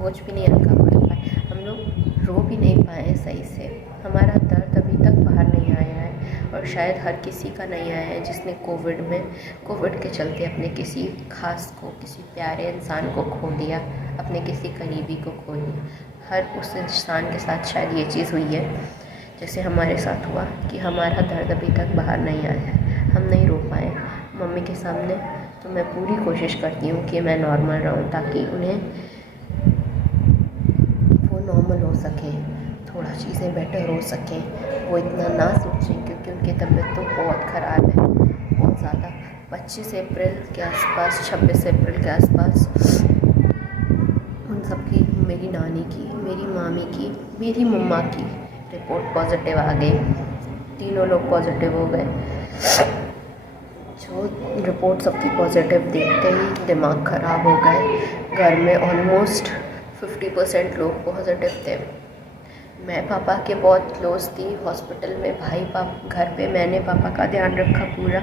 बोझ भी नहीं हल्का कर पाए, हम लोग रो भी नहीं पाए सही से। हमारा दर्द अभी तक बाहर नहीं आया है, और शायद हर किसी का नहीं आया है जिसने कोविड के चलते अपने किसी खास को, किसी प्यारे इंसान को खो दिया, अपने किसी करीबी को खो दिया। हर उस इंसान के साथ शायद ये चीज़ हुई है जैसे हमारे साथ हुआ, कि हमारा दर्द अभी तक बाहर नहीं आया है, हम नहीं रो पाए मम्मी के सामने। तो मैं पूरी कोशिश करती हूँ कि मैं नॉर्मल रहूँ, ताकि उन्हें वो नॉर्मल हो सके, थोड़ा चीज़ें बेटर हो सकें, वो इतना ना सोचें, क्योंकि उनकी तबीयत तो बहुत ख़राब है, बहुत ज़्यादा। 25 अप्रैल के आसपास, 26 अप्रैल के आसपास उन सब की, मेरी नानी की, मेरी मामी की, मेरी मम्मा की रिपोर्ट पॉजिटिव आ गई, तीनों लोग पॉजिटिव हो गए। जो रिपोर्ट सबकी पॉजिटिव देखते ही दिमाग ख़राब हो गए। घर में ऑलमोस्ट 50% लोग पॉजिटिव थे। मैं पापा के बहुत क्लोज़ थी, हॉस्पिटल में भाई घर पे मैंने पापा का ध्यान रखा पूरा।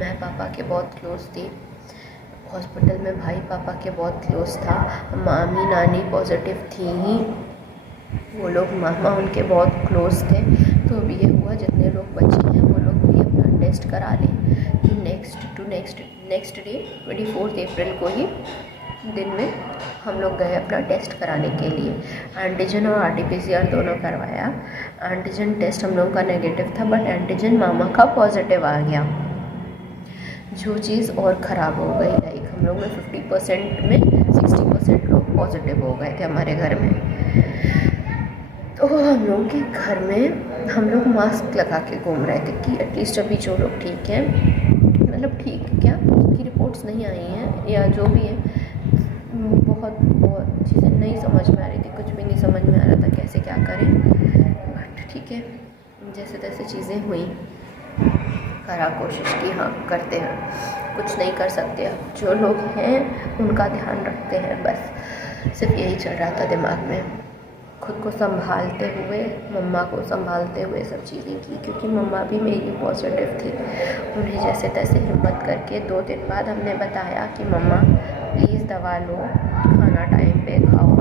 मैं पापा के बहुत क्लोज़ थी, हॉस्पिटल में भाई पापा के बहुत क्लोज़ था। मामी नानी पॉजिटिव थी ही, वो लोग मामा उनके बहुत क्लोज़ थे। तो अब ये हुआ, जितने लोग बचे हैं वो लोग भी अपना टेस्ट करा लें कि नेक्स्ट डे 24 अप्रैल को ही दिन में हम लोग गए अपना टेस्ट कराने के लिए। एंटीजन और RT-PCR दोनों करवाया। एंटीजन टेस्ट हम लोगों का नेगेटिव था, बट एंटीजन मामा का पॉजिटिव आ गया, जो चीज़ और ख़राब हो गई। लाइक हम लोग में 50% में 60% लोग पॉजिटिव हो गए थे हमारे घर में। तो हम लोग के घर में हम लोग मास्क लगा के घूम रहे थे कि एटलीस्ट अभी जो लोग ठीक हैं, मतलब ठीक क्या, उनकी रिपोर्ट्स नहीं आई हैं या जो भी है, बहुत चीज़ें नहीं समझ में आ रही थी, कुछ भी नहीं समझ में आ रहा था कैसे क्या करें। बट ठीक है, जैसे तैसे चीज़ें हुई, करा कोशिश की, हाँ करते हैं, कुछ नहीं कर सकते। अब जो लोग हैं उनका ध्यान रखते हैं, बस सिर्फ यही चल रहा था दिमाग में। खुद को संभालते हुए, मम्मा को संभालते हुए सब चीज़ें की, क्योंकि मम्मा भी मेरी पॉजिटिव थी। उन्हें जैसे तैसे हिम्मत करके 2 दिन बाद हमने बताया कि मम्मा प्लीज़ दवा लो, खाना टाइम पे खाओ,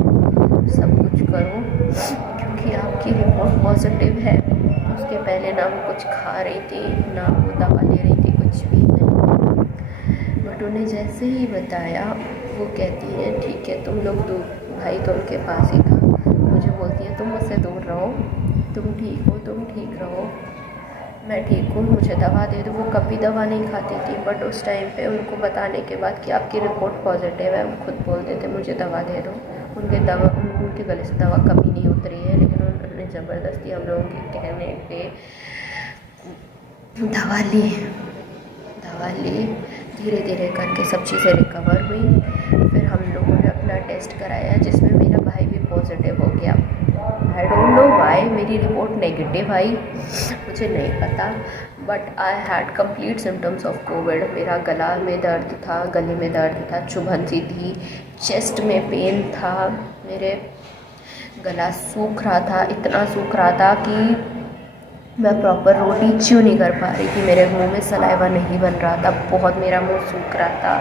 सब कुछ करो, क्योंकि आपकी रिपोर्ट पॉजिटिव है। उसके पहले ना वो कुछ खा रही थी, ना वो दवा ले रही थी, कुछ भी नहीं। बट उन्हें जैसे ही बताया, वो कहती हैं ठीक है, तुम लोग, 2 भाई तो उनके पास ही था, से दूर रहो, तुम ठीक हो, तुम ठीक रहो, मैं ठीक हूँ, मुझे दवा दे दो। वो कभी दवा नहीं खाती थी, बट उस टाइम पे उनको बताने के बाद कि आपकी रिपोर्ट पॉजिटिव है, वो खुद बोलते थे मुझे दवा दे दो। उनके गले से दवा कभी नहीं उतरी है, लेकिन उन्होंने ज़बरदस्ती हम लोगों के कहने पे दवा ली। धीरे धीरे करके सब चीज़ें रिकवर हुई। फिर हम लोगों ने अपना टेस्ट कराया, जिसमें मेरा भाई भी पॉजिटिव हो गया। आई डोंट नो वाई मेरी रिपोर्ट नेगेटिव आई, मुझे नहीं पता, but I had complete symptoms of Covid. मेरा गला में दर्द था, गले में दर्द था, चुभन सी थी, चेस्ट में पेन था, मेरे गला सूख रहा था, इतना सूख रहा था कि मैं प्रॉपर रोटी च्यू नहीं कर पा रही थी, मेरे मुंह में सलाइवा नहीं बन रहा था, बहुत मेरा मुंह सूख रहा था,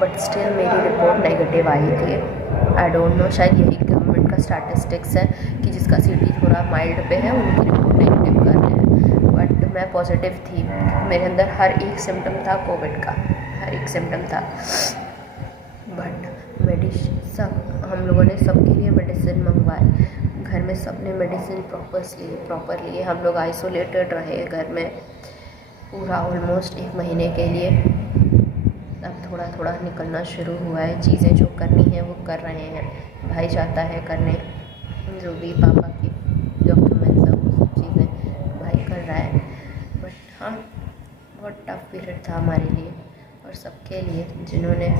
बट स्टिल मेरी रिपोर्ट नेगेटिव आई थी। आई डोंट नो, शायद यही गवर्नमेंट का स्टैटिस्टिक्स है कि जिसका सीटी थोड़ा माइल्ड पे है उनकी रिपोर्ट नेगेटिव कर रहे हैं, बट मैं पॉजिटिव थी। मेरे अंदर हर एक सिम्टम था कोविड का, हर एक सिम्टम था, बट हम लोगों ने सबके लिए मेडिसिन मंगवाए, घर में सब ने मेडिसिन प्रॉपर लिए। हम लोग आइसोलेटेड रहे घर में पूरा ऑलमोस्ट 1 महीने के लिए। अब थोड़ा थोड़ा निकलना शुरू हुआ है, चीज़ें जो करनी है वो कर रहे हैं, भाई जाता है करने, जो भी पापा की डॉक्यूमेंट्स हैं वो सब चीज़ें भाई कर रहा है। बट हाँ, बहुत टफ पीरियड था हमारे लिए और सबके लिए जिन्होंने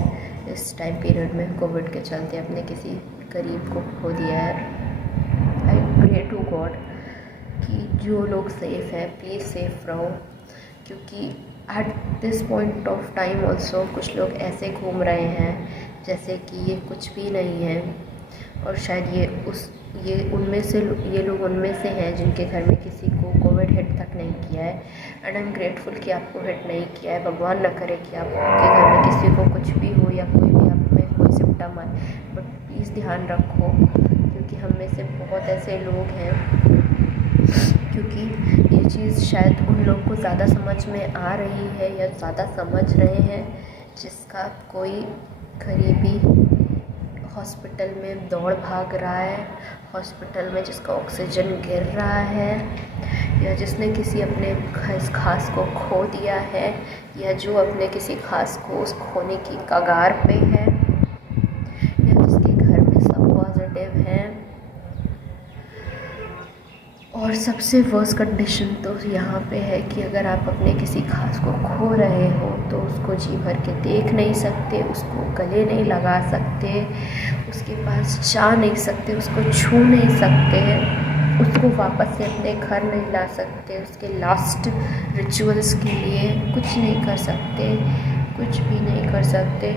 इस टाइम पीरियड में कोविड के चलते अपने किसी करीब को खो दिया है। आई प्रे टू गॉड कि जो लोग सेफ़ हैं प्लीज़ सेफ़ रहो, क्योंकि at this point of time also कुछ लोग ऐसे घूम रहे हैं जैसे कि ये कुछ भी नहीं है, और शायद ये लोग उनमें से हैं जिनके घर में किसी को कोविड हिट तक नहीं किया है। एंड आई एम ग्रेटफुल कि आपको हिट नहीं किया है, भगवान न करे कि आपके घर में किसी को कुछ भी हो या कोई भी आप में कोई सिम्टम आए, बट प्लीज़ ध्यान रखो, क्योंकि हम में से बहुत ऐसे लोग हैं, क्योंकि ये चीज़ शायद उन लोग को ज़्यादा समझ में आ रही है या ज़्यादा समझ रहे हैं जिसका कोई करीबी हॉस्पिटल में दौड़ भाग रहा है, हॉस्पिटल में जिसका ऑक्सीजन गिर रहा है, या जिसने किसी अपने खास को खो दिया है, या जो अपने किसी खास को उस खोने की कगार पे है, या जिसके घर में सब पॉजिटिव हैं। और सबसे वर्स्ट कंडीशन तो यहाँ पे है कि अगर आप अपने किसी खास को खो रहे हो तो उसको जी भर के देख नहीं सकते, उसको गले नहीं लगा सकते, उसके पास जा नहीं सकते, उसको छू नहीं सकते, उसको वापस से अपने घर नहीं ला सकते, उसके लास्ट रिचुअल्स के लिए कुछ नहीं कर सकते, कुछ भी नहीं कर सकते।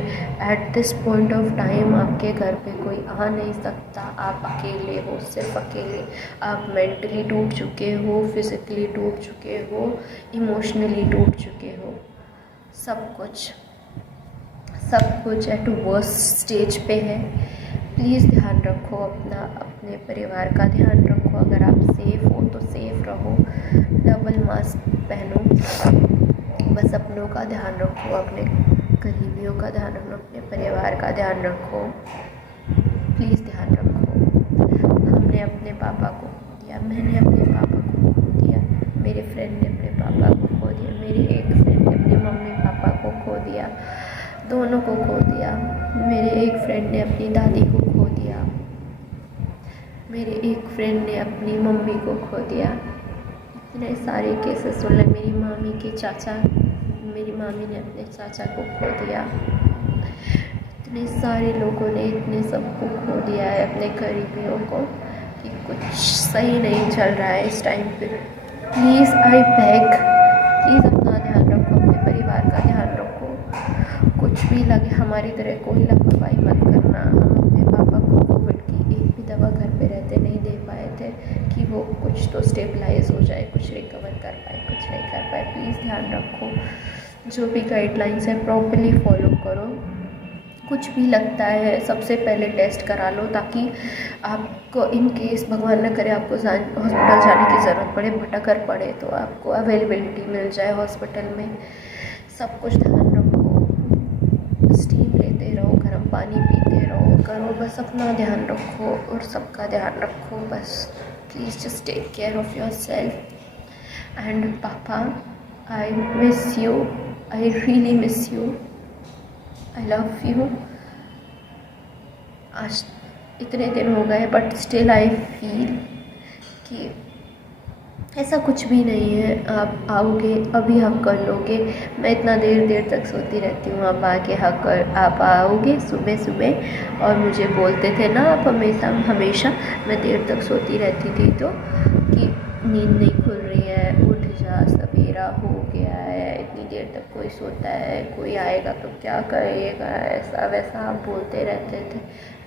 At this point of time आपके घर पे कोई आ नहीं सकता, आप अकेले हो, सिर्फ अकेले। आप मेंटली टूट चुके हो, फिज़िकली टूट चुके हो, इमोशनली टूट चुके हो, सब कुछ एट वर्स्ट स्टेज पे है। प्लीज़ ध्यान रखो अपना, अपने परिवार का ध्यान रखो। अगर आप सेफ़ हो तो सेफ़ रहो, डबल मास्क पहनो, बस अपनों का ध्यान रखो, अपने करीबियों का ध्यान रखो, अपने परिवार का ध्यान रखो, प्लीज़ ध्यान रखो। हमने अपने पापा को खो दिया, मैंने अपने पापा को खो दिया, मेरे फ्रेंड ने अपने पापा को खो दिया, मेरी एक फ्रेंड ने अपने मम्मी पापा को खो दिया, दोनों को खो दिया। मेरे एक फ्रेंड ने अपनी दादी को खो दिया, मेरे एक फ्रेंड ने अपनी मम्मी को खो दिया। इतने सारे केसेस सुन ले। मेरी मामी ने अपने चाचा को खो दिया। इतने सारे लोगों ने इतने सबको खो दिया है, अपने करीबियों को, कि कुछ सही नहीं चल रहा है इस टाइम पे। प्लीज़ आई बेग, प्लीज़ अपना ध्यान रखो, अपने परिवार का ध्यान रखो। कुछ भी लगे, हमारी तरह कोई लापरवाही मत करना। हम अपने पापा को कोविड की एक भी दवा घर पे रहते नहीं दे पाए थे कि वो कुछ तो स्टेबलाइज हो जाए, कुछ रिकवर कर पाए, कुछ नहीं कर पाए। प्लीज़ ध्यान रखो, जो भी गाइडलाइंस है प्रॉपर्ली फॉलो करो। कुछ भी लगता है सबसे पहले टेस्ट करा लो, ताकि आपको इन केस भगवान न करे आपको हॉस्पिटल जाने की ज़रूरत पड़े, भटकर पड़े, तो आपको अवेलेबिलिटी मिल जाए हॉस्पिटल में। सब कुछ ध्यान रखो, स्टीम लेते रहो, गर्म पानी पीते रहो, गर्म करो, बस अपना ध्यान रखो और सबका ध्यान रखो बस। Please just take care of yourself. And papa, I miss you, I really miss you, I love you. आज इतने दिन हो गए बट स्टिल आई फील कि ऐसा कुछ भी नहीं है। आप आओगे, अभी हक कर लोगे। मैं इतना देर तक सोती रहती हूँ, आप आके आप आओगे सुबह सुबह और मुझे बोलते थे ना आप हमेशा मैं देर तक सोती रहती थी तो कि नींद नहीं खुल रही है, उठ जा, सवेरा हो गया है, इतनी देर तक कोई सोता है, कोई आएगा तो क्या करेगा, ऐसा वैसा आप बोलते रहते थे।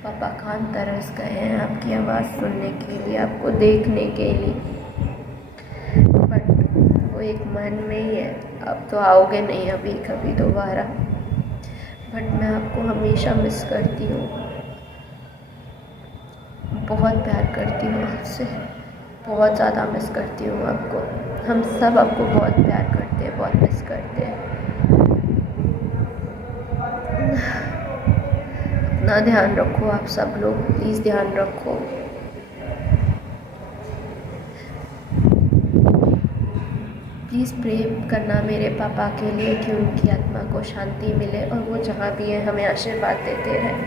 पापा कान तरस गए हैं आपकी आवाज़ सुनने के लिए, आपको देखने के लिए, बट वो एक मन में ही है। अब तो आओगे नहीं अभी कभी दोबारा, बट मैं आपको हमेशा मिस करती हूँ, बहुत प्यार करती हूँ आपसे, बहुत ज़्यादा मिस करती हूँ आपको। हम सब आपको बहुत प्यार करते हैं, बहुत मिस करते हैं। अपना ध्यान रखो आप सब लोग, प्लीज़ ध्यान रखो। प्लीज़ प्रे करना मेरे पापा के लिए कि उनकी आत्मा को शांति मिले और वो जहाँ भी है हमें आशीर्वाद देते रहें।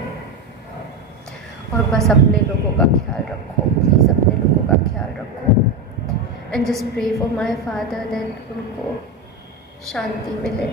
और बस अपने लोगों का ख्याल रखो, प्लीज़ अपने लोगों का ख्याल रखो। And just pray for my father that उनको शांति मिले।